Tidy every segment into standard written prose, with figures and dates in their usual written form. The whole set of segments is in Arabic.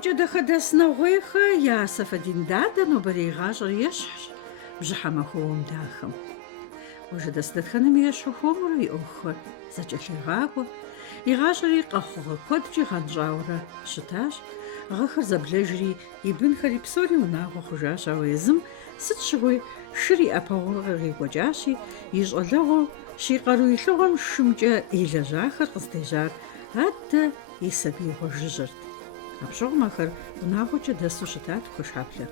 джэдэхэ дэсынэгъуейхэ я Сафэдин дадэ нобэрей гъащӀэр ещхьщ бжьыхьэ махуэм дахэм. Уэжэдэс дэтхэнэм ещхьу и Ӏуэхухэр зэкӀэлъегъакӀуэ, игъащӀэри къэхъугъэ куэдкӀи гъэнщӀауэрэ щытащ. Гъэхэр зэблэжри, и бынхэри псори унагъуэ хъужащ, ауэ езым сыт щыгъуи шыр и Ӏэпэгъуэ къригуэкӀащи, и щӀалэгъуэу щи къарууилъыгъуэм шымкӀэ и лэжьахэр къыздежьар адэ и сабиигъуэ жыжьэрт. Абщогъум ахэр унагъуэкӀэ дэсу щытат хуэшхьэблэ.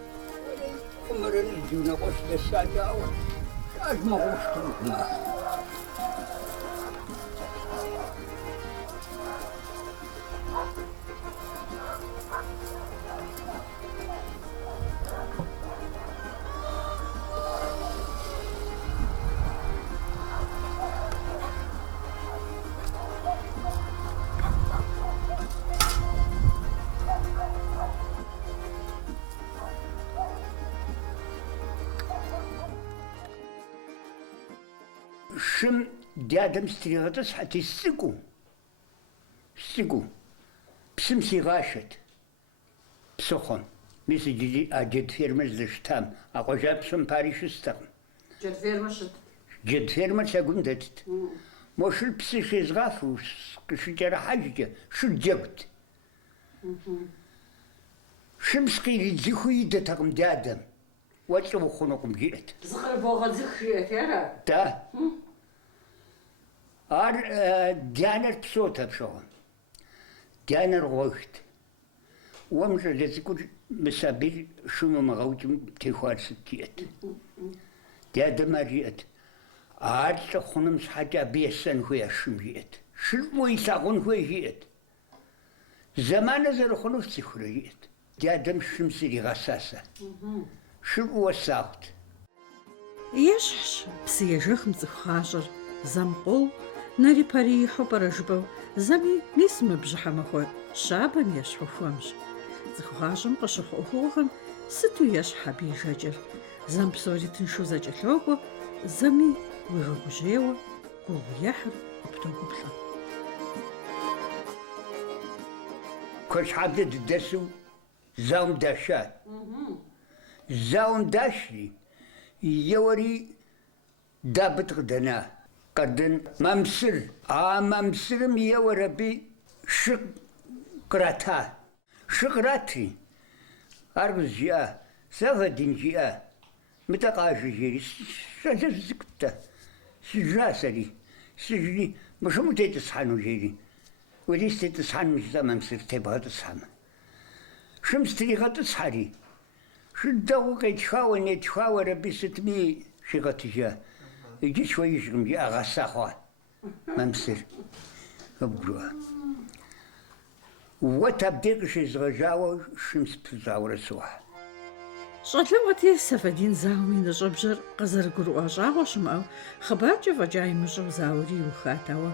Шым дядам стригъэтӏысхьэти сцӏыкӏуу, псым сигъашэт, псыхъуэм. Мис иджыри а джэд фермэр здэщытам, а къуажапщэм пари щыстэкъым. Джэд фермэр щыт? Джэд фермэр лъэгум дэтт. Мо шыр псы щезгъафэу къыщыкӏэрыхьэжкӏэ, шыр джэгут. Шым скъиридзыхуи идэтэкъым дядэм. Уэлӏэ ухъунукъым жиӏэт. Зыкърыбогъэдзых жиӏэт ара? Да. Ар дянэр псот абщогъум. Дянэр гъуэгт. Уэм щӏалэ цӏыкӏур мысабир шым умыгъэукӏым техуар сыт жиӏэт. Дядэм ар жиӏэт. Ар лӏы хъуным щхьэкӏэ абы есэн хуеящ шым жиӏэт. Шыр фӏыуэ илъагъун хуей жиӏэт. Зэманыр зэрыхъунур цӏыхурэ жиӏэт. Дядэм шым сригъэсасэ. Шыр фӏыуэ сагъут. Ещхьщ псыежэхым цӏыху гъащӏэр, зэм къоу, нэри пари ихьу пӏэрэжыпӏэу, зэми мис мы бжьыхьэ махуэ щабэм ещхьу хуэмщ. Цӏыху гъащӏэм къыщыхъу ӏуэхугъуэхэм сыту ещхь абы и жэкӏэр. Зэм псори тыншу зэкӏэлъокӏуэ, зэми уигъэгужьейуэ, гугъу ехьыр къыптогуплӏэ. Куэшхьэблэ дыдэсу зауэм дашат. Зауэм дашри, еуэри дабыт къыдэна. Къардын мамсыр. А мамсырым еуэр абы шы кърата. Шы къратри, ар къызжиӏа, Сафэдин жиӏа, мытӏэ къажэ жери, щӏалэ зыкъыттэ. Сыжа сэри, сыжри, мышым утетӏысхьэну жери. Уэри стетӏысхьэн мыщӏэ мамсыр тебгъэтӏысхьэмэ. Шым стригъэтӏысхьэри, шыдэгъуу къетхауэ, нетхауэр абы сытми щигъэтыжа. Иджы щхуеижкъым, жиӏэ, гъэса хъуа мамсыр. Къыбжыӏэ. Уэт абдей къыщезгъэжауэ шым спыщӏауэрэ сохь. ЩӀалэгъуэти Сафэдин зауэм и ныщӀэбжьэр къызэрыгурыӀуа щӀагъуэ щымыӀэу, хъыбаркӀэ фӀэкӀа имыщӀэу зауэри иухат, ауэ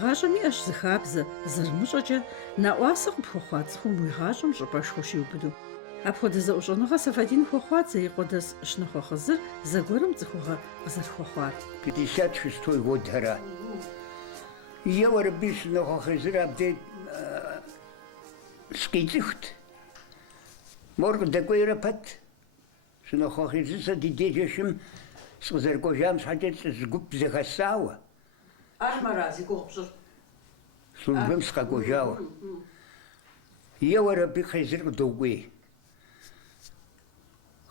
гъащӀэм иӀэщ зыхабзэ, зэрымыщӀэкӀэ нэӀуасэ къыпхуэхъуа цӀыхум уи гъащӀэм щӀыпӀэшхуэ щиубыду. Апхуэдэ зэӀущӀэныгъэ Сафэдин хуэхъуадзэ и къуэдэс щныхъуэ хъызыр зэгуэрым цӀыхугъэ къызэрыхуэхъуар. 56-й годхэр. Еуэр абы щныхъуэ хъызыр абдей скъицӀыхут. Мор къыдэкӀуейрэ пэт. Щныхъуэ хъызыр сэ ди деджэшым сыкъызэрыкӀуэжам щхьэкӀэ лӀы зыгуп зэхэсауэ. Ар мэра зи гугъу пщӀыр? Службэм сыкъэкӀуэжауэ. Еуэр абы хъезыр къыдокӀуей.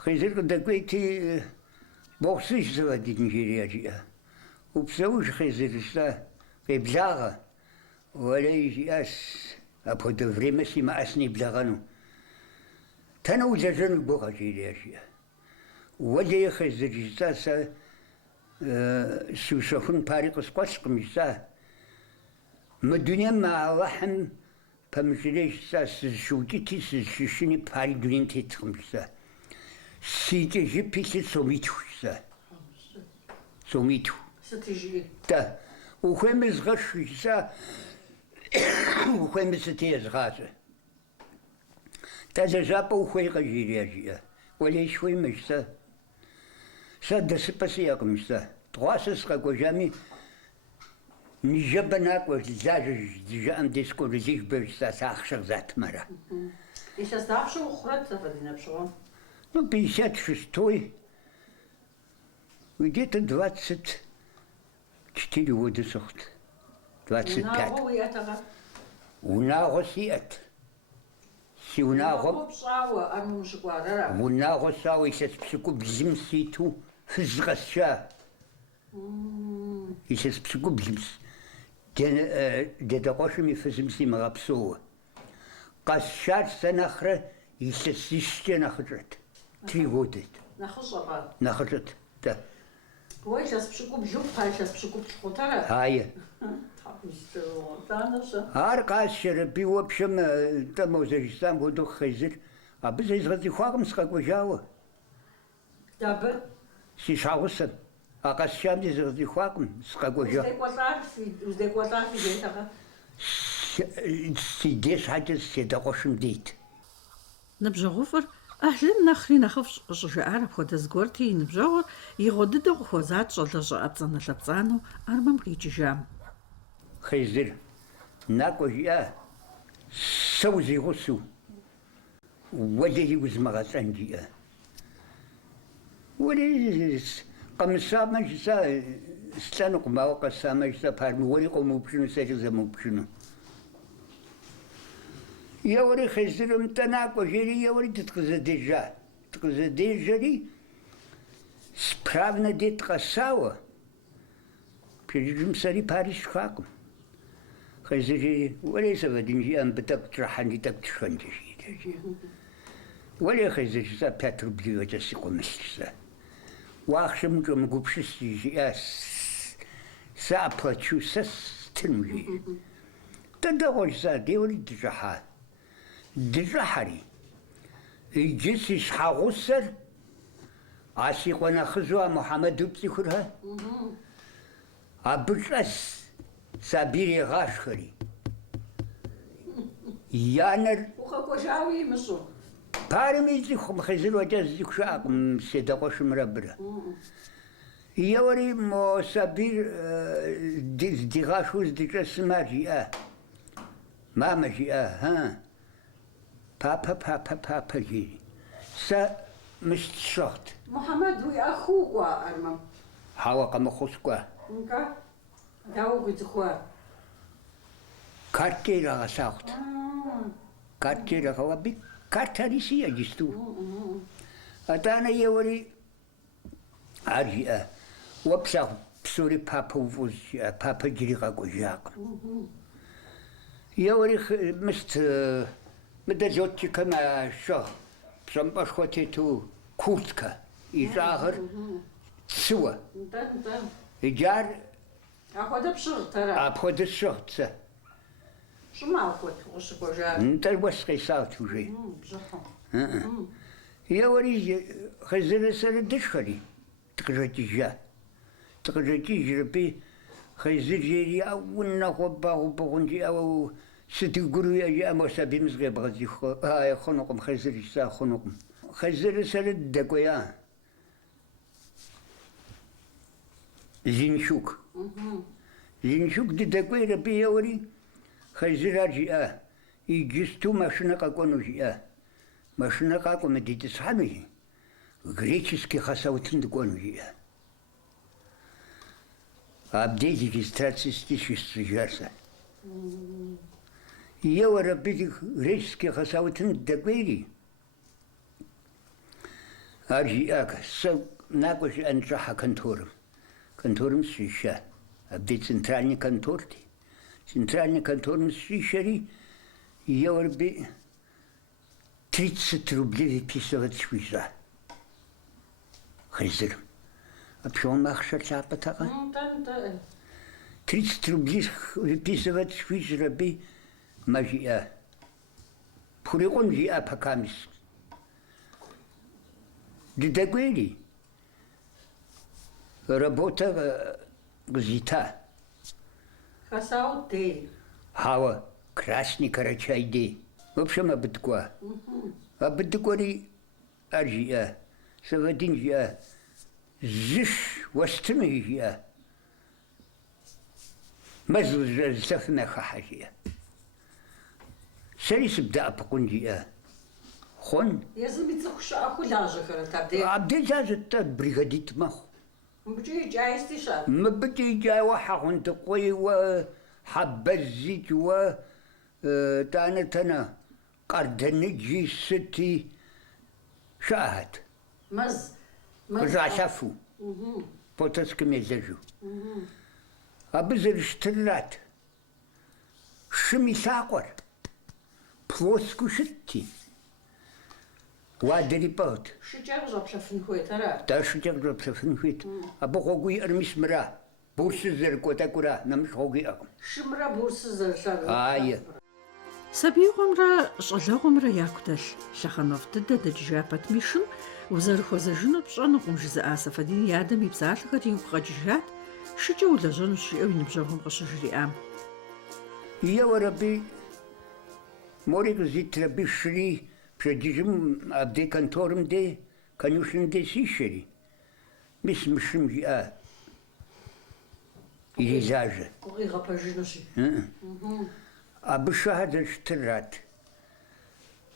Хъезыр къыдэкӀуейти боксыж Сафэдин жери жиӏэ. Упсэуж хъезыр щӏэ, къеблагъэ. Уэлэи жиӏащ, апхуэдэ времэ симыӏэсни иблагъэну. Тэнэ улэжьэну гугъэ жери жиӏэ. Уэлэи хъезыр щӏэ сэ сыущэхун пари къыскъуэлъкъым щӏэ. Мы дунейм мы Аллахьым пэмыжьырей щӏэ сызыщыукӏыти сызыщышыни пари дунейм теткъым щӏэ. Си кӏэжыпи лъы сомитху щӏэ. Сомитху. Сыт жиӏи? Да. Ухуеймэ згъэшхи щӏэ, ухуеймэ сыти езгъащӏэ. Дэ лэжьапӏэ ухуейкъэ жери жиӏэ. Уэлэи схуеймэ щӏэ. Сэ дэсыпӏэ сиӏэкъым щӏэ. Дгъуасэ сыкъэкӏуэжами نجبنا وزاج جام ديسكو زيج بيرساس أخشر ذات مرة. إيش أصدق شو خرط سفدينا بشون؟ Ну, 56-й. Где-то 24 года сохт. 25. Унагу сиет. Си унагу. Унагу сауи сес псику бзим ситу физгасша. И сес псику бзимс. Дедакошми физим си магапсуа. Касшар сенахре и сес иште нахрет. 3 года. Нахрет. Да. Ой, сейчас пшикуп жупа, сейчас пшикуп чхотара. Ай. Аркашер би в общем там уже сам году хизер. А без изрази хагам скакожаво. Да бы. Сишауса. А кашам изрази хагам скакожа. Уздекватар фигетара. Сидеш хатес седакошим дит. نبجغوفر أهلن نخري نخفش جعارة بخودا زغورتي نبجغور يغوددو خوزات شلجا أبزانا لبزانو أرمم ريجي جام خيزر ناكو جيا سوزي غسو وجهي وزمغسان جيا وليس قمسا جسا ستانق ماوقا ساما جسا بارمي وليقو موبشنو ساجزا موبشنو يوري خيزر متناكو جيري يوري تتقزديجا تقزديجا справно дед касава, пережим сари париж хаком. Хазири, валеса вадинжи амбатак трахани так тшханджи. Вале хазири за 5 рублей это секундочка. Вахшим ком губшисти я са плачу са стимли. Тогда за девали джаха. Джахари. И джисиш хагусар عاشق ونخزوا محمد بتخرها عبرس سابيري غاشخري يانر وخاكوشاوي مشو بارميزي خم خزل وجاز دكشاق سيدقوش مربرة يوري مو سابير دي غاشوز دي جسما جيا ماما جيا ها بابا جي سا مش شخط محمد هو أخوه أرمم هوا كم خسكوا نكا داو بتخوا كارتيرا غساخت كارتيرا هوا بي كارتاريسي أجستو أتانا يوري أرجع وبسخ بسوري بابا وفوز بابا جريغا قجاق يوري مست مدى زوتي كما شو بسنباش خوتيتو كورتكا يجاهر سوا يجار أخذ بشغل ترى أخذ الشغل شو ما أخذ وش بجار أنت الوسخي صارت وجي يا ولي خزر سر دشخلي تقرأتي ربي خزر جيري أو نخبا وبغنجي أو ستقولوا يا مسابي مزغي بغزي هاي خنقم خزر سا خنقم خزر سر الدقويا زينشوك دي دقوي ربي يا ولي خزر جاء يجستو ماشنقا كونو جاء ماشنقا كونو دي تسحمي греческий хасаутин дгону жия абдеди регистрации стичества жарса я рабби греческий хасаутин дгвери аржиак со накош анчаха контором свища абди центральный конторти центральный контором свищари я рабби 30 рублей выписывать свища خيزر أبشون ما أخشى شعبتها 30 рублей выписывать свищ рабби مجيئة بخلقون جيئة بكامس ددقويلي работа газета خساوتي هوا красный карачайди в общем أبدقوا أرجيئة سوادين جاء زش واستمه جاء مزج سفنا خحاجية سريس بدأ بقون جيئة خون يزم يتخش أخو لاجة كرة تبدي عبدي جازت بريغاديت مخ بجي جايز تشاب ما بدي جاي وحا تقوي وحب الزيت و تانا قردنجي ستي شاهد مز رجع شافو بوتس كم يزجو أبزر اشترات شمي ساقور بلوسكو شتي وادري بوت شجاع جاب شافن خوي ترى تاش جرب سفنفيت أبو خوي أرميس مرا بورس زرقو تاكورا نمش خوي أقم شمرة بورس زرشاب آيه سبيغمرا شغلغمرا ياكتل شخنوف دد جابت ميشن وزرخوزجن بشانقم جزاء سفدين يادم يبسالخ دين قججات شجو لجن شيو نبجوهم قشجريام يا وربي موريك زيت ربي شري بشجيجم أبدي كنتورم دي كانوشن دي سيشري مش مشم جاء يزاجه قوي غباجنشي أبشهد اشترات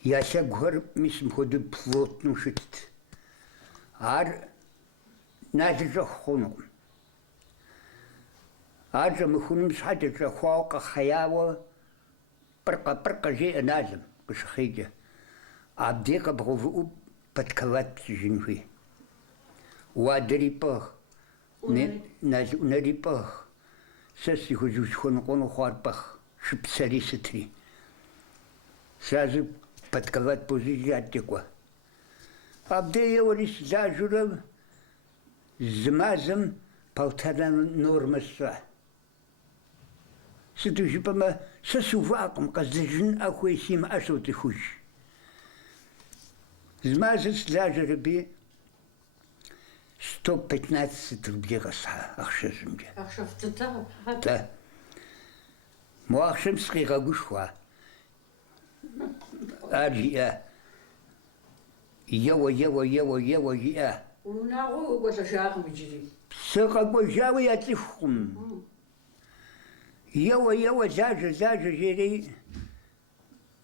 يا شجر مش مخد بلوت نشت عار نازل خونم عار مخون مش حد خواق خياوة برقة جي نازم مش خيجة عبديك بغفو بتكوات جنفي وادري بخ نازل نادي بخ ساسي خجوش خونقون خوار بخ شبسري ستري سازو بتكوات بوزيجات تكوا عبدي يوريس زاجرم زمازم بوتانا نورمسا ستوشي بما سسوفاقم قزجن أخوي سيم أسو تخوش زمازس زاجر بي 115 рублей غصها أخشى زمجا أخشى فتتا تا مو أخشى مسقي غاقوش خوا أرجي يوا جيئة وناغو ولا شاغم يجري سقا قوجاوي يتفقم يوا زاجر جيري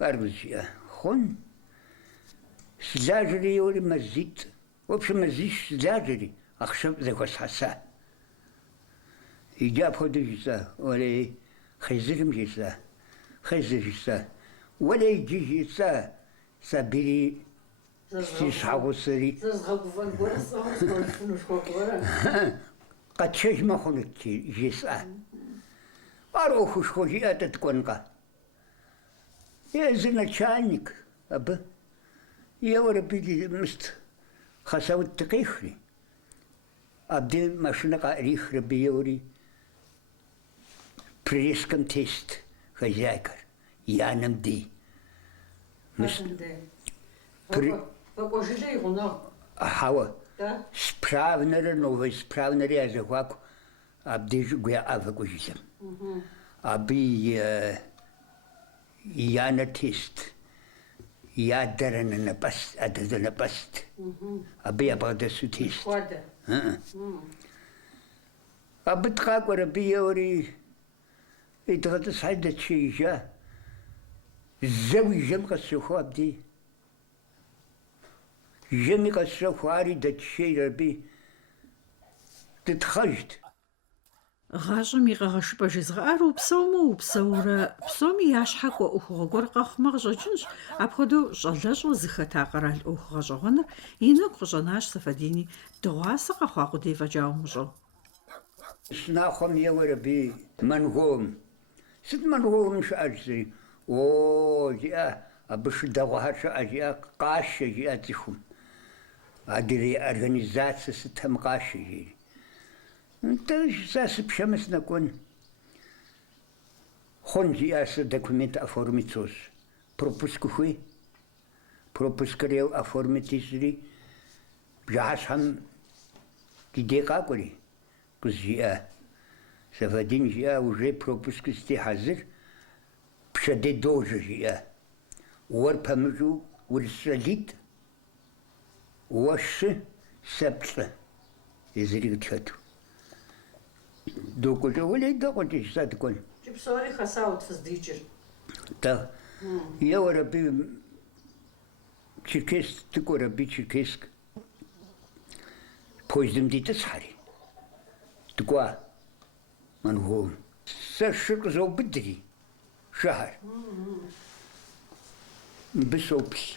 أربزي خون زاجري يوري مزيت وبش مزيش زاجري أخشب ذاك وسحسا إجاب خدو جيسا ولا خيزرم جيسا خيزر جيسا ولا يجي جيسا سابيري سيسحاقو سري تزغب فان بورس فنوش خوكورا قد شج ما خلت جيسا أروخوش خوجي أتتكونقا يزنا تشانك أبا يا وربي مست خساوت تقيخري أبدي ماشنقا ريخ ربي يوري بريسكم تيست خجاكر يانم دي مست فقوشلي غنا هوا да справнere новый справнere азахвак абди гуя авакужисам аби яна тест ядерна паст адена паст аби абадасу тест خواده аби тхакора биори идгат сайда чижа زوي جم قصو abdi جمي قصو خواري دتشي ربي تتخجت غاجم يغاشبا جزغارو بسومو بسورة بسومي ياشحك وأخوغور قخمغ جنش أبخدو جلج وزختا قرال أخوغ جغنر ينك جناش سفديني دواسق أخواقو ديفا جاومجو سناخم يا ربي منغوم ست منغوم مش أجزي او جاء أبش دغها جاء قاش جاء تخم أدري أورغانيزاتسيا ستهم قاش جي أنت ساس بشمس نكون خونجي أس دكومنت أفورميتوس بروبوسكوي بروبوسكريو أفورميتيسري بجاس هم كديقا قولي كزيا سفادين جاء وجي بروبوسكستي حذر بشدي دوجة جاء وربمجو ورساليت وش سبتة يزري تشاتو دوكو ولا دوكو صدقون جبسوري خساوت فزديجر تا يا وربي تشيكيس تكو ربي تشيكيسك بوزدم دي تسحري تقوا من هو سشك زو بدري شهر بسوبس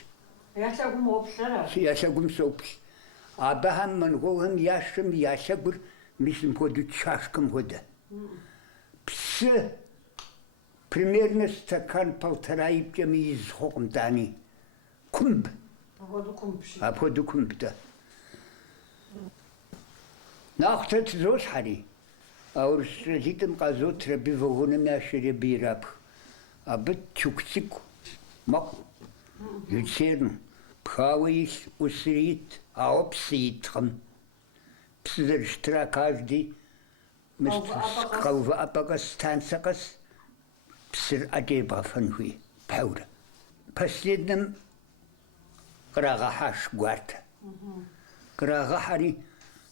يحسبهم وبشرة ياسقم سوبس أباهم من هوهم ياشم ياسقر مثل هودو تشاشكم هودا بس примерно стакан полтора и из хоком дани кумб а поду кумб да нахтет зос хари аурс зитем казо треби вогоным яшере бирап а бит чукцик мак юцерн пхавис усрит аопситрам псдер штра каждый мстхалва апагас тансакас псир адеба фанхуи паура последним грагахаш гуарта грагахари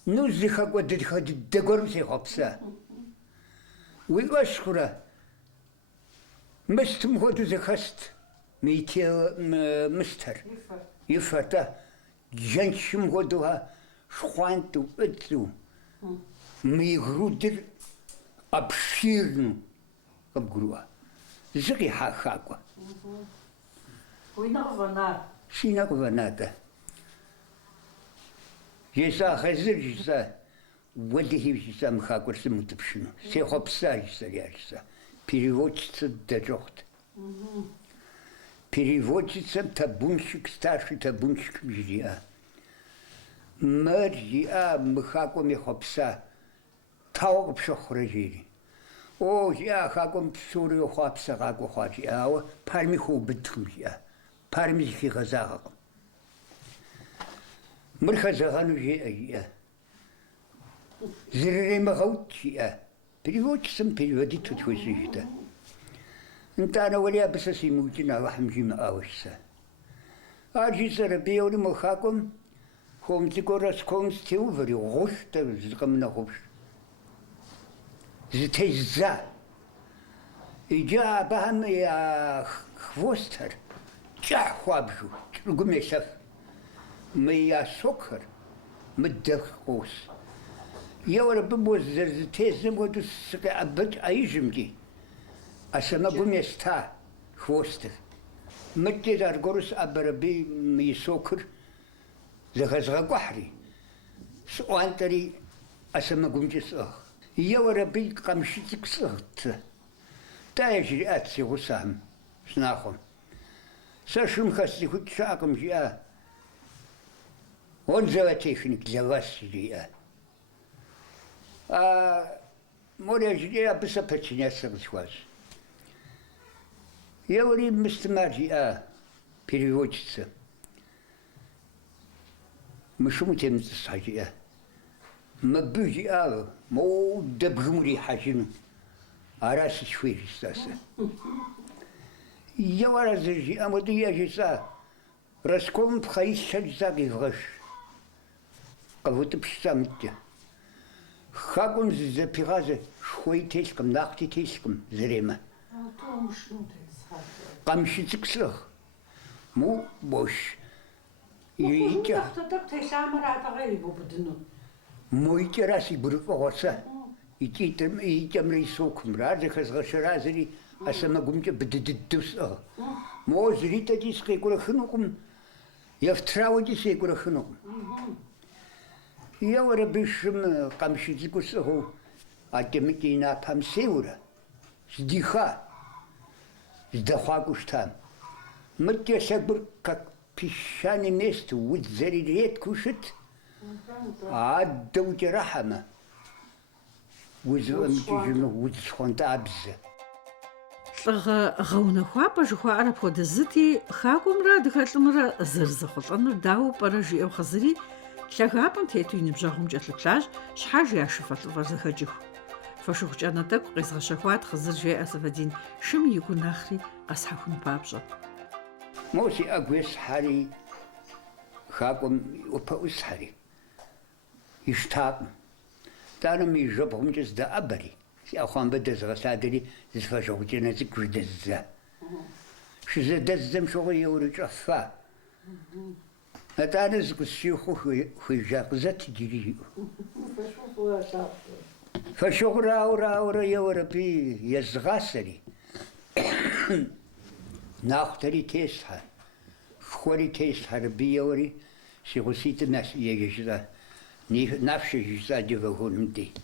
ну зихаго дихади дегормсе хопса уигашхура мстм ходу захаст мител мстер ифата жаншим ходуха шхванту эцу мигрудер обширну обгруа زكي حاكوا وين غفنا شينا غفناتا يسا خزر يسا وديه يسا مخاكور سمتبشنو سي خبسا يسا يسا переводчица дожохт переводчица табунщик старший табунщик жия мэр жия мхакоми хопса тауг пшохрежири о я хаком псурио хапсагаго хачиао парми хубитхмия парми хигазага мрхазагану жия зирема хаутия переводчицам переводит тут хозяйта нтана валия бисаси мутина вахмжима авшса аджисара биори мхаком хомтикорас констиуври гошта згамна хобш زتيزا إجا بهم يا خوستر جا خوابشو تلقم يشف ميا سكر مدخ قوس يا رب موزر زتيزم ودو سكي أبد أيجمجي أسمى قم يستا خوستر مدي دار قرص أبربي مي سكر زغزغ قحري سوانتري أسمى قم جسأخ يا ربي قمشتك صغت تاجري أتسي غسام سناخم ساشم خاصي كنت شاقم جاء ونزواتيخنك جواس جاء مولا جاء بس بتشنيا سغسواز يا ولي مستمر جاء переводчица مشو متمت الصحيح ما بيجي مو دبغمري حاجن أراس شوي ساسا يا ورا زرجي أمودي يا جسا راسكم بخيس شجزاقي غش قبوت بشتامت خاكم زبيغازة شوي تيسكم ناقتي تيسكم زريمة قمشي تكسلخ مو بوش يجي مويتي راسي برفوسا يتمري سوكم رازي خزغش رازري أسمى قمت بدددوس مو زريتا دي سقيقول خنوكم يفتراو دي سيقول خنوكم يا وربي شم قمشي زيكوس هو أتمكينا بام سيورا زديخا زدخواكوش تام متى سبر как песчаный место وزري ريت كوشت عدوا رحمة وزوجنا وزخونت أبزة. غونا خوابا جخوا عرب خود الزتي خاكم را دخلت مرة زرزخوط أنو داو برجي أو خزري تلاقابم تيتو ينبجاهم جات الكلاج شحاج ياشفت الفرزخة جخو فشوخ جانا تاكو قيسغ شخوات خزر جاي أسفدين شم يكون آخري قصحكم بابجا موسي أقويس حالي خاكم وباوس حالي يشتاقم Станом и жопом just да абари. Я хам бы дез расадери, дез фашогтина зикуш дезза. Шизе деззем шого еурич афа. Это она згусюху хуйжак затигири. Фашогра аура еурапи язгасари. Нахтари тесха. Шхори тесха биори. Сигусите нас егежда. Навши жизади вагонумди.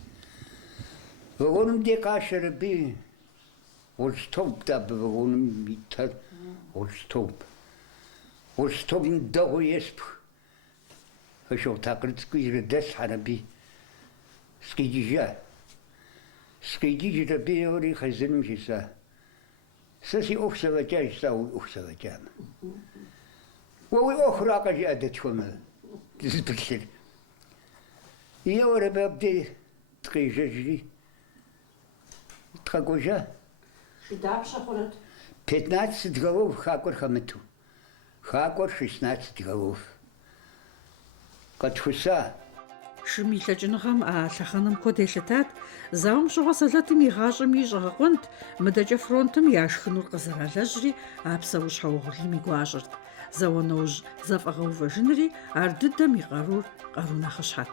Вагонумди кашер би. Олстоп да вагонум митар. Олстоп. Олстоп дого есп. Хашо такритску ирдес хараби. Скидижа. Скидижа биори хазинум жиса. Саси охсавача жиса охсавача. Вой охрака жадет хома. Дизбилсер. Я урабабди тхижажри. Тхагожа. Шидапша хорат. 15 голов хакор хамету. Хакор 16 голов. Катхуса. Шмилъэкӏыныгъэм а лъэхъэнэм куэд елъытат, зауэм щыгъуэ сэлэтым игъащӏэм ищӏэ гъэкъуэнт, мыдэкӏэ фронтым яшхынур къызэралэжьри, а псэущхьэ угъурийм и гуащӏэрт. Зауэ нэужь зэфӏэгъэувэжынри, ар дыдэм и къарур къару нэхъыщхьэт.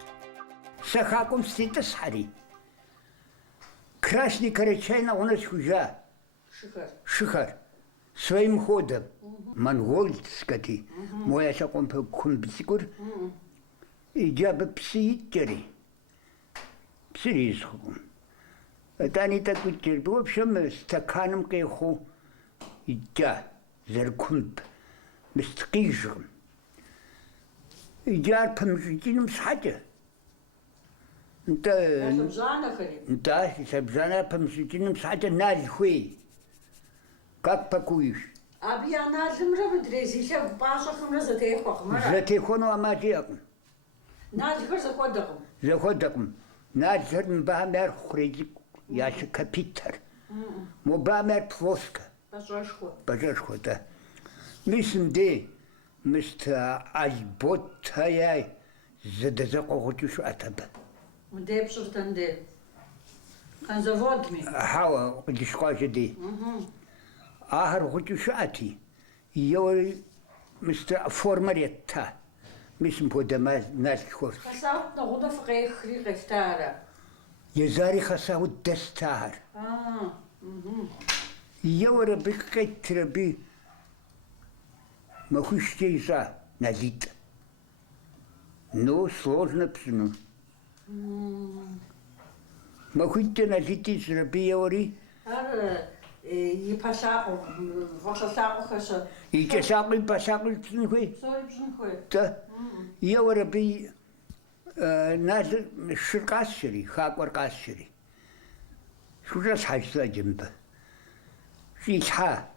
Сахакум ститысхьэри. Красный Карачай на нас хужа. Шихар. Своим ходом. Монгол, скати. Моя саком кумбсикур. Идя бы псииттери. Псиризху. Это они так утерпи. В общем, стаканом кайху. Идя. Зеркумб. Мисткижем. Идя помжитином схатя. Да, сабжана помсутиным схатя наль хуй. Как пакуешь? Абья налымрэ выдрезилъэ пащӏэхэмрэ зэтехуэкъымэрэ? Зэтехуэну амадиакъым. Налхэр зэхуэдэкъым. Зэхуэдэкъым. Налхэр мыбамэр хурезик ящэ капитэр. Мыбамэр плоска. Бажэшхуэ, да. Мисым де, мистер Альботая зэдэзэкъуэгъукӏышу атаба. Мыдей пщӏыртэнде? Конзаводми? Хауэ, къыдишхуажэ де. Ахэр гъукӏышу ати. Йори мистер формэр етта. Мисым хуэдэ налхуэр. Хэсаут нэгъунэ фыкъехри къефтарэ? Езари хэсаут дэстахэр. Йори би къеттэрэ би махущте иза налит. Ну, сложно псыну. Махуйте налити зраби йори. Ар и пасакъу, вгъэщэлъакъуэхэщэ. И кӏэсакъуи пасакъуи псын хуей. Псори пщӏын хуейт. Да. Йори би налыр шыр къасщэри, хакӏуэр къасщэри. Шужэ щхьэжьлӏэ джымбэ. Щӏилъхьа.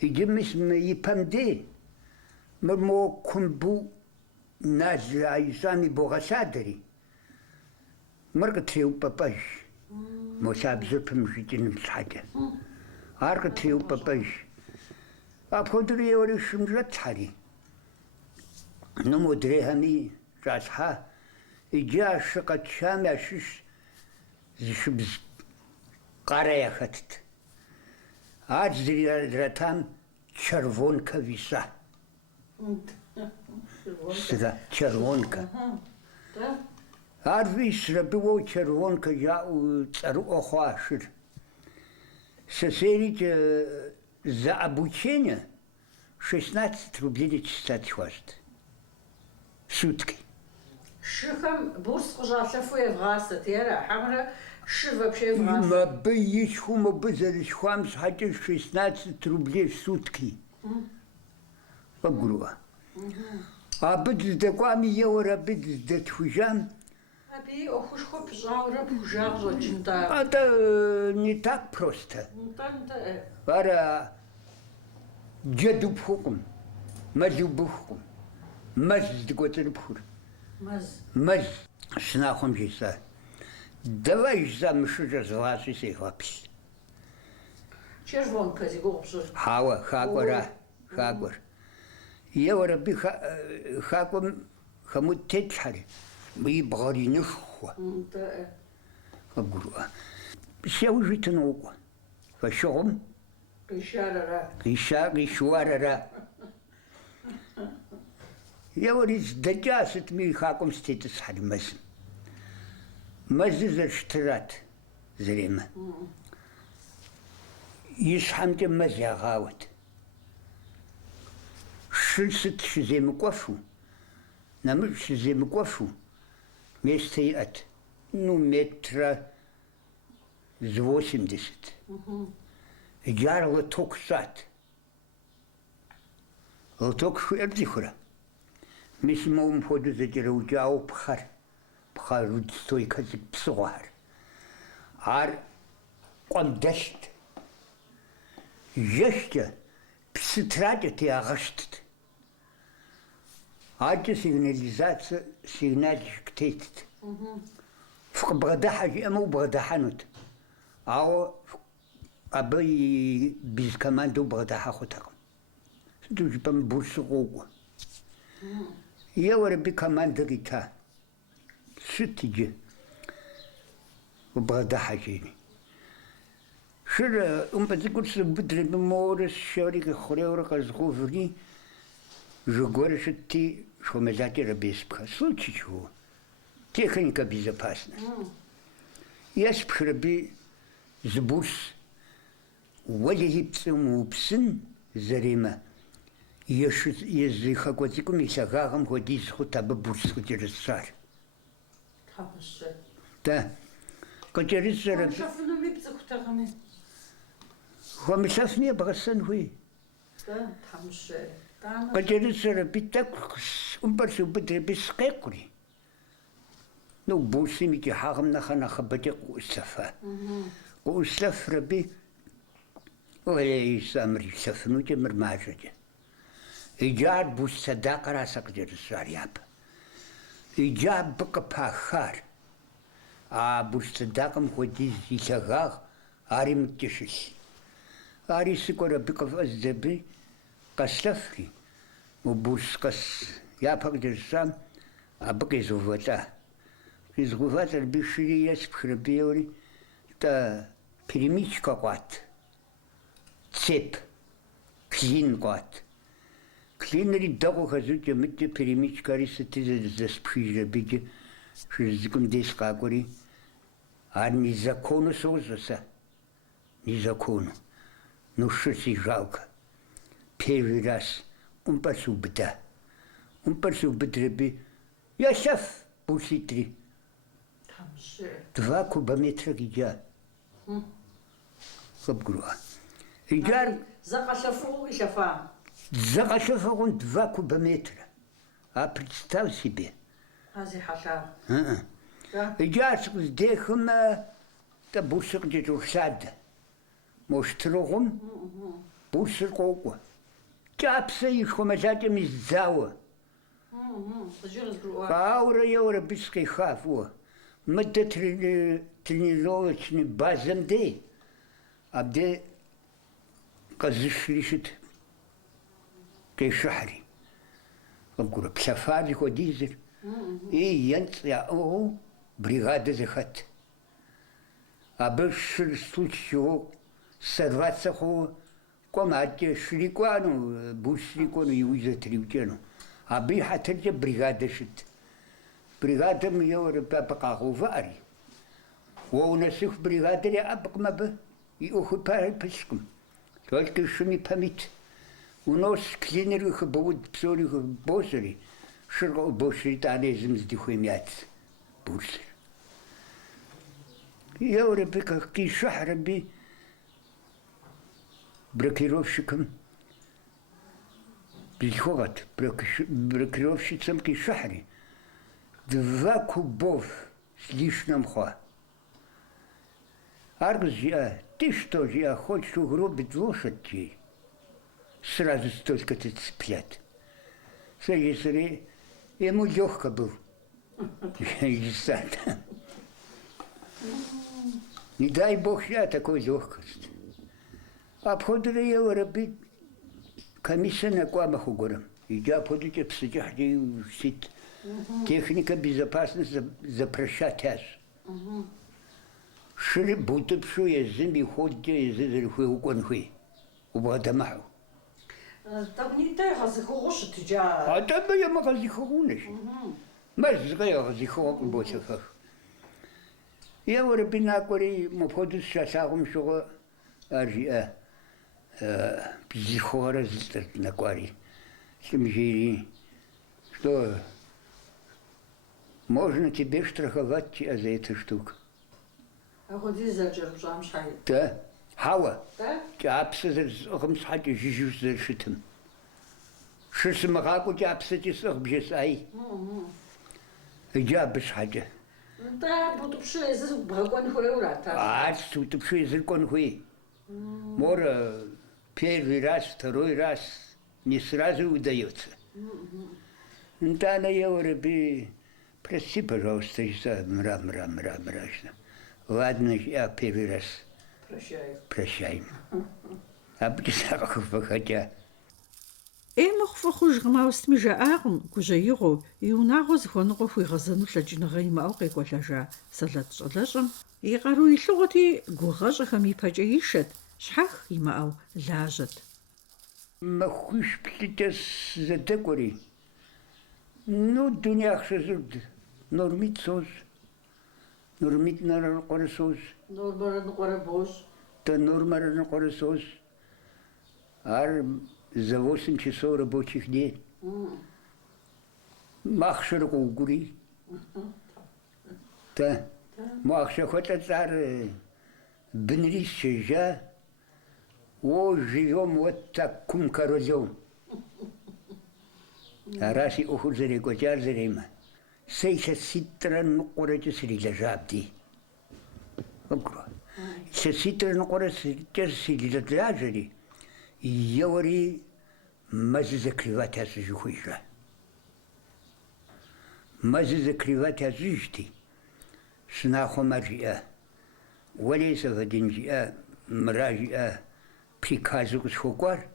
Иджы мисым ипэм де. Мыр мо кумбу нал исам и богъэлъадэри. Мыр къытреупӏэпӏэж. Мо сабзэр пымыжыкӏыным щхьэкӏэ. Ар къытреупӏэпӏэж. Апхуэдэу йори шым щӏэтхьэри. Ну, модрейхэми щӏалъхьа. Иджы а шы къэтшам ящыщ зыщыбз къарэ яхэтт. Ар зэратам червонка виса. Червонка. Ар висрэ быуэу червонка жаӏэу цӏэрыӏуэ хъуа шыр. Сесери за обучение 16 рублей на часа хватит. Сутки. Шыхэм бурс къыщӏалъэфу евгъасэт, ера хьэмрэ шы вообще евгъасэт. Мабы ищху, мабы зэрыщхуам щхьэкӏэ 16 рублей в сутки. Пэгуруӏэ. Абы дыздэкӏуами еуэр абы дыздэтхужам. Абы и ӏуэхушхуэ пщӏауэрэ пхужа къыщӏэкӏынтӏа. Это не так просто. Ара джэду пхукъым, мэлу быхукъым. Мэз здыкӏуэцӏрыпхур. Мэз шынахъуэм жесӏа. Давай жесӏа мышыжьыр згъащӏи сегъэплъ. Червонка зи гугъу пщӏыр. Хауэ, хакӏуэра, хакӏуэр. Еуэр абы хакӏуэм хэмут тетлъхьэри. И бгъэр инышхуэ. أقولها بسوي تنوق فشغم غشارة يا ولد دجاسة ميخاكم ستيتس حد مزز اشترات زريمة يشحن جمز يا غاوت شلست شزي مقوفو نمر شزي مقوفو ميستيئت نو متر زوسم دست جار وتوك سات وتوك شو ابزخرة مش موم فودو زجرو جاو بخار رودستوي كزك بصغار عار قندشت جشت بستراجتي أغشتت عاد سيغناليزات سيغناليش كتيتت فق بغداحة أمو بغداحانوت أو أبي بيز كمان دو بغداحة خوتاكم سدو جبام بورس غوغو يا وربي كمان دقيتا ستجي وبغداحة جيني شر بتقول سبدري بمورس شارك خريورك الزغوفري جوغور شتي شو مزاتي ربيسبخ случай чего техника безопасна يسبخ ربي زبوس وليبسم وبسن زريمة يزيخ قوتكم يساقاهم وديس خطاب بورس خجرسار تا خجرسار شافنا ميبزخ تغني خمسة بغسن هوي تمشي قجرسر بيتك أمبرس بدري بسقيقري نو بوسي ميكي حاغم نخنا خبتي قوسفا قوسف ربي ولا يسامري سفنو جمر ماجد إيجاد بوس صداق راسك جرسار ياب إيجاد بقى باخار بوس صداق مخودي زيشغاغ آري متشش آري سكورا بقى فأزدبي قصلفري وبوس قص يابك درسام أبقى زوفتا زوفتا البشري يسبخ ربيوري تا بريميشكا قوات تسيب كلين قوات كلين ري داغو خزوت يمت بريميشكا ري ستيز زسبخي ربيجي شرزكم ديس قاقوري نيزاكونو سوزسا نيزاكونو نوشسي жалко первый раз он посубда. Он посубда ребят. Я шеф пуситри. 2 кубометра гидя. Хабгруа. Игар. Закашафу и шафа. Закашафу он 2 кубометра. А представь себе. Ази хаша. Игар с дехом та бусок где-то сад. Может трогом. Бусок кого. Чапса и хомажатами зауа. Аура евро биской хафу. Мы до тренировочной базам дей. А где казышлишит кей шахри. Говорю, псафари ходизер. И янц я бригада захат. А был случай чего сорваться хо. Комате шликвану, бушликону и узатривчену. А би хатерже бригада шит. Бригада мне говорит, папа вари. У нас их бригадаре абакмаба и ухупали пешком. Только что ми память. У нас клинеры будут псори босери. Широко босери танезм сдихуемят. Бурсер. Я говорю, как кишах раби. Бракировщикам приходят, бракировщицам кишахри 2 кубов с лишним хва. Аргус я, ты что же, я хочешь угробить лошадь ей? Сразу столько-то цыплят. Если ему легко был. Не дай бог я такой легкость. Обходили его робить комиссия на куамах угором. И я подойти психи сит техника безопасности запрещать аж. шри бутыпшу езым и ходде езы хуй укон хуй. Убадамау. Там не так, а захороши ты джа. А там я магазин хогунеш. Мазгая магазин хог босахах. Я говорю, бинакори моподус шасагум шого аржия психора зистат на квари. Семжири, что можно тебе штрафовать за эту штуку. А ходи за джербжам шай. Да, хава. Да? Джапсыз огымсхати жижус зершитым. Шисмагаку джапсыз огбжесай. Джабсхати. Да, бутупшу езы брагон хуэурата. А, сутупшу езы кон хуй. Мора первый раз, второй раз не сразу удается. Да, на Европе, прости, пожалуйста, за мрачно. Ладно, я первый раз прощаем. А бдисахов хотя. Эмох фохуж гмаust ми жаагм гужаиго иунагоз хонго хуигазану лажинагайма океколажа салат шалашам игару илуготи гугажахами пажаишет шах имаау лажат Махуш птитес за декори. Ну, дунях шазуд нормит соз. Нормит наран корсоз. нормаран корабош Та нормаран корсоз. Ар за 8 часов рабочих дней. Махшер гугури. Да. Махшер хотя цар бенрис чежа. О, живем вот так кум корозем. А раз и ухудзари котяр зарима. Сейша ситран нукорете срила жабди. Окро. Се ситран нукорете срила жабди. Явори мазы закрывать от жухуйша. Мазы закрывать от жишти. Снахомаржия. Валеса вадинжия, мражия, приказу схуквар.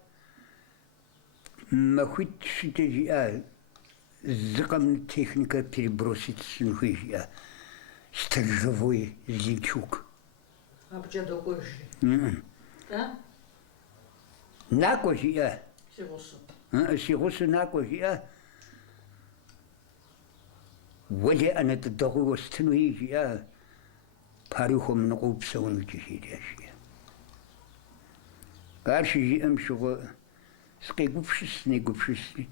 Махуитшитежия, закон техника перебросить снухуйша. Сторожевой зличук. а бджадогоши да Накожия. сигусу Сигусу накожия. Вале она тадогу стенуижия. Парухом нагубсаун жишидяшия. Карши амшого скайгупшисни гупшисни.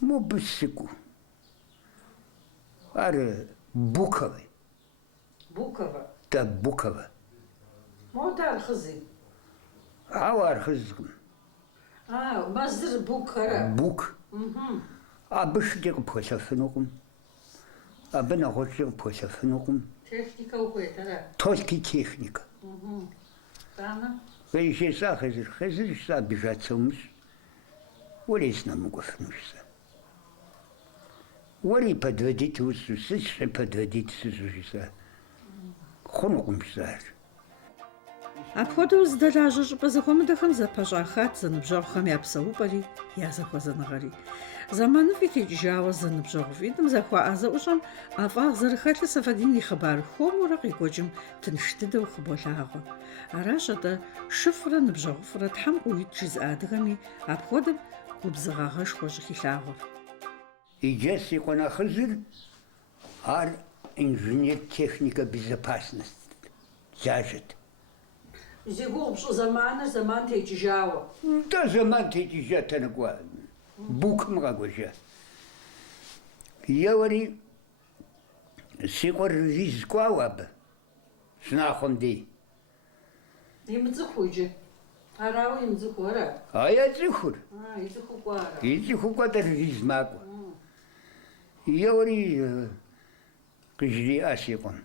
Мобсику. Ар Буковы. Букова Да Букова. модар хызы Авар хызгым. а мазыр букара Бук. Абышдек посафнукум. Абына хочек посафнукум. техника укуетара Только техника. тана Вейшеса хазыр обижаться умс. Олесь нам угофнушся. Оли подводить усу, сыше подводить сызужиса. Хонукумсар. Апходу здалажыж базахомдахэм зэпэщӏахат зэныбжьэгъухэм я псэупӏэри я зэхуэзэныгъэри. Заманым фитекӏыжауэ зэныбжьэгъу видым захуаӏэ зэӏущӏэм ӏэфӏагъ зэрыхэлъыр Сафэдин и хъыбар хуэмурэ къекӏуэкӏым тынш дыдэу хъыболъагъуэ. Аращ атӏэ шыфрэ ныбжьэгъуфӏрэ Тхьэм къыуит жызыӏэ адыгэми апхуэдэм губзыгъагъэшхуэ щӏыхилъагъуэр. Иджес икона хызыр, ар инженер техника безопасности. Зажит. Зигугъу пщӏы заман текӏыжауэ. Да заман тетижа танаква. Букм гагожа. Явари сикор визкваваб. Снахом ди. Имыцӏыхуу иджы. Арауэ имыцӏыхуэрэ? А я цихур. Изыху кӏуарэ. Изиху квадр визмаква. Явари кыжри асиком.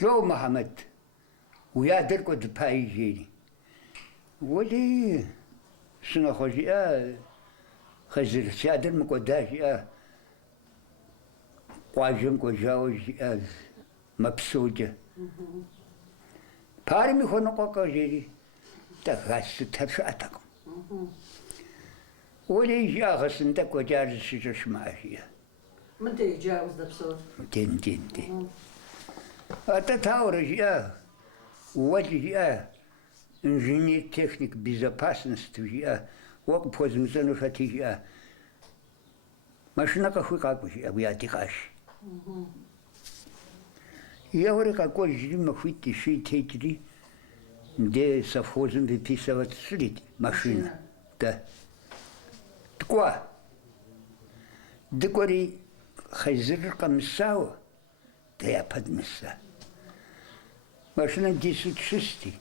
Йо Мухаммад. ويادر قد بايجيني ولي سنة خجئة خزر سادر مقداشئة قواجم قجاوجئة مبسوجة بارمي خونقو قجيري تغاس ترشأتكم ولي جاء خسنتك وجارس سجش معاشية من تيجاوز دبسور؟ دين Это Таура жиа, Уоли жиа, инженер техник безопасности жиа, Вок позмзану шати жиа. Машина какой жиа, вятикаш. Я говорю, какой жили махвити шейтетри, где совхозом выписывать слить машина. Да. Такое. Декори хазирка мсау, да я подмеса. Машина 10-6.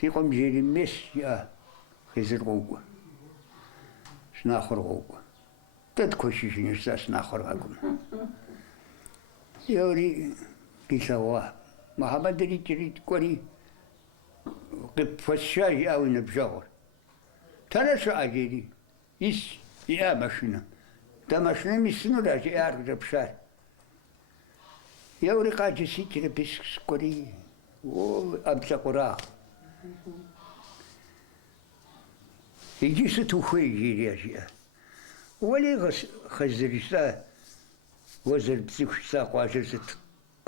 Сиком жили мес я хазиргу. Снахоргу. Тот кошишь не снахоргу. Я говорю, писала. Махамадри тирит кори. Фасша я у набжал. Танаша агери. Ис я машина. Та машина мисну даже я рабшар. Я говорю, как же ситера без скори. О, абсакура. Иди с тухой жиряжья. Оли хазриса. Возле психса кважерсет.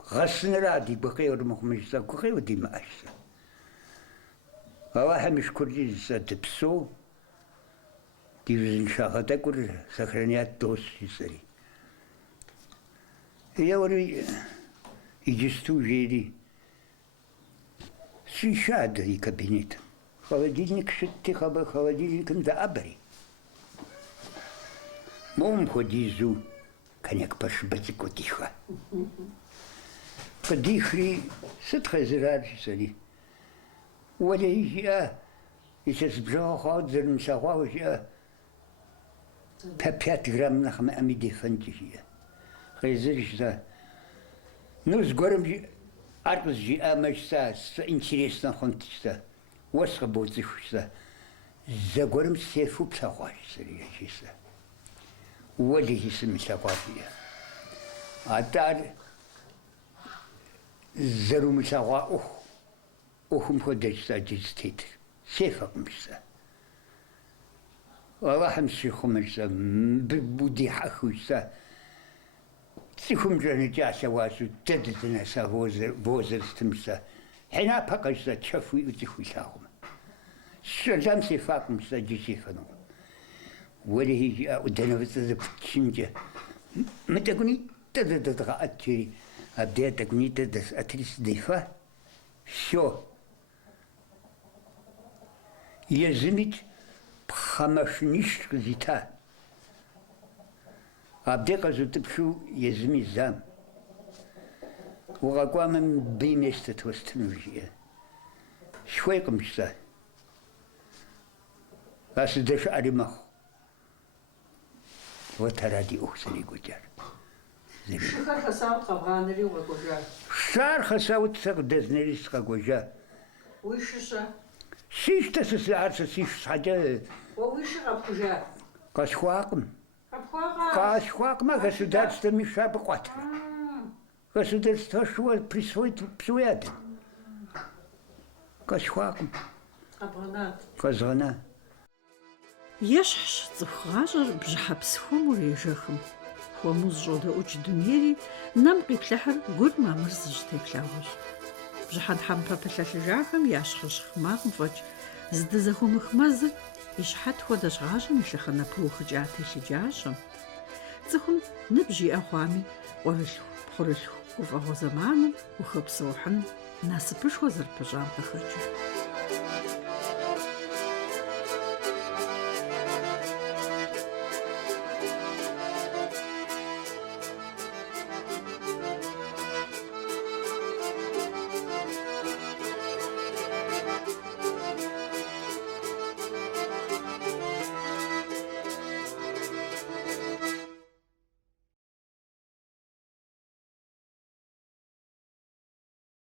Гаснради бахайр махмиса кухай димашса. Аллах миш курдиза тпсо. Дивзин шахата кур сохранять досисари. Я говорю, иди стужери. Свищада и кабинет. Холодильник шитиха бы холодильником да абри. Мом ходизу. Коняк пошбатико тихо. Подихри, сетхазираржисари. Оля я, если сбжал ход, зерншахал я, 5 грамм нахме амидифантихия. Хазиржиса. Ну, с горем же, аркус же амачса, интересно хонтиса. Восха бодзихуса. За горем сефу псахуашисари ячиса. Уоли хисами сакафия. А тар зарум сака охум ходешса дистит. Сефакмса. Аллахам сихумса буди хахуса. Сихум жаны жаса васу теддена са возрастымса. Хена пакашса чафу утихусахум. Шажам сефакмса дисихану. ولهي أودنا بتذا بتشنجة ما تقولي تذا أتري أبدأ تقولي تذا أتريس دفاع شو يزمت بخمس نشر زيتا أبدأ قصو تبشو يزمي زام وغاقوا من بيمستة وستنوجية شوي قمشتا أصدش أريمخ وترادي أخسري قجار. شخر خساوت قبغانري وقجار. شار خساوت سقدزنري سقجار. ويششة. شيش تسسعر سيش حاجة. وويش قبجار. قاشواقم. قبخواقم. قاشواقم государство миша бقات. Государство шо присвоит псуят. قاشواقم. قبغنات. قزغنا. Ешхш цӏыхугъащӏэр бжьыхьэпсхэм урежэхым. Хуэму зыщӏодэӏукӏ дунейри нэм къиплъыхьыр гур мамыр зыщытеплъэгъущ. Бжьыхьэ тхьэмпэ пылъэлъыжахэм ящхъыщхъ макъым фӏэкӏ здызэхумых мэзыр и щхьэт хуэдэ щгъажэм и лъэхъэнэпэухыкӏа телъыджащэм. Цӏыхум ныбжь иӏэ хъуами, къуэрылъху, пхъурылъху гуфӏэгъуэ зэманым ухэпсэухьын насыпышхуэ зэрыпыщӏам къыхэкӏыу.